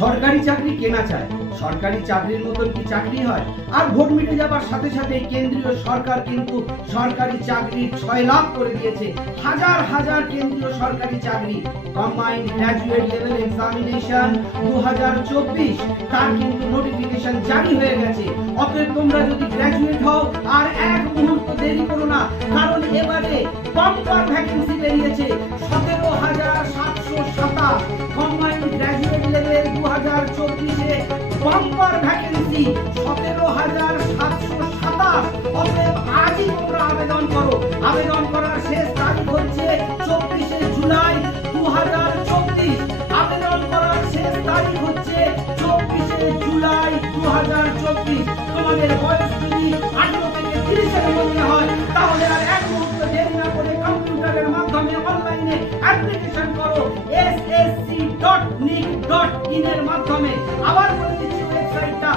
সরকারি চাকরি কেনা চায়, সরকারি চাকরির মতন কি চাকরি হয়? আর ভোট মিটে যাবার সাথে সাথে কেন্দ্রীয় সরকার কিন্তু সরকারি চাকরির 6 লাখ করে দিয়েছে। হাজার হাজার কেন্দ্রীয় সরকারি চাকরি কম্বাইন্ড গ্র্যাজুয়েট লেভেল এক্সামিনেশন 2024 তার কিন্তু নোটিফিকেশন জারি হয়ে গেছে। অতএব তোমরা যদি গ্র্যাজুয়েট হও আর এক মুহূর্ত দেরি করো না, কারণ এবারে বাম্পার ভ্যাকেন্সি বেরিয়েছে। 17,727 কম্বাইন্ড গ্র্যাজুয়েট লেভেল 2024 এ বাম্পার ভ্যাকেন্সি 17,727। অতএব আজই তোমরা আবেদন করো। আবেদন করার শেষ তারিখ হচ্ছে 24 জুলাই 2024। আবেদন করার শেষ তারিখ হচ্ছে 24 জুলাই 2024। তোমাদের বয়স যদি 18 থেকে 30 এর মধ্যে হয় তাহলে আর এক মুহূর্ত দেরি না করে কম্পিউটারের মাধ্যমে অনলাইনে অ্যাপ্লিকেশন করো ssc.nic.in এর মাধ্যমে। আবার বলে দিচ্ছি ওয়েবসাইটটা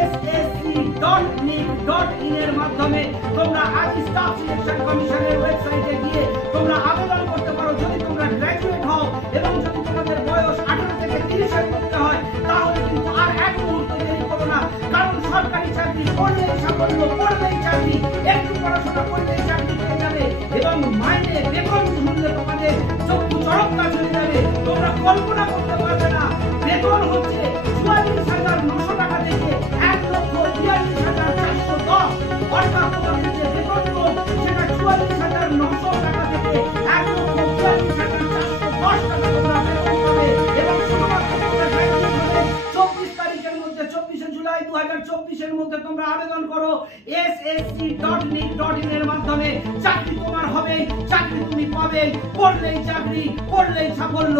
ssc.nic.in এর মাধ্যমে তোমরা আজ স্টাফ সিলেকশন কমিশনের ওয়েবসাইটে গিয়ে তোমরা আবেদন করতে পারো। যদি তোমরা গ্র্যাজুয়েট হও এবং যদি তোমাদের বয়স 18 থেকে 30 এর মধ্যে হয় তাহলে কিন্তু আর এক মুহূর্ত দেরি করো না, কারণ সরকারি চাকরি করলেই সাফল্য, করলেই চাকরি, একটু পড়াশোনা করলেই চাকরি পেয়ে যাবে এবং মাইনে বেতন শুনলে তোমাদের চক্ষু চড়কটা চলে যাবে। তোমরা কল্পনা করতে পারবে না, বেতন হচ্ছে 44,900 টাকা থেকে 1,42,410। অর্থাৎ তোমাদের যে বেতন সেটা 44,900 টাকা থেকে 1,42,410 টাকা তোমরা বেতন পাবে। এবং শুধুমাত্র তোমরা গ্র্যাজুয়েট হলে 24 তারিখের মধ্যে 24 জুলাই 2024 এর মধ্যে তোমরা আবেদন করো ssc.nic.in এর মাধ্যমে। চাকরি তোমার হবে, চাকরি তুমি পাবে, করলেই চাকরি, করলেই সাফল্য।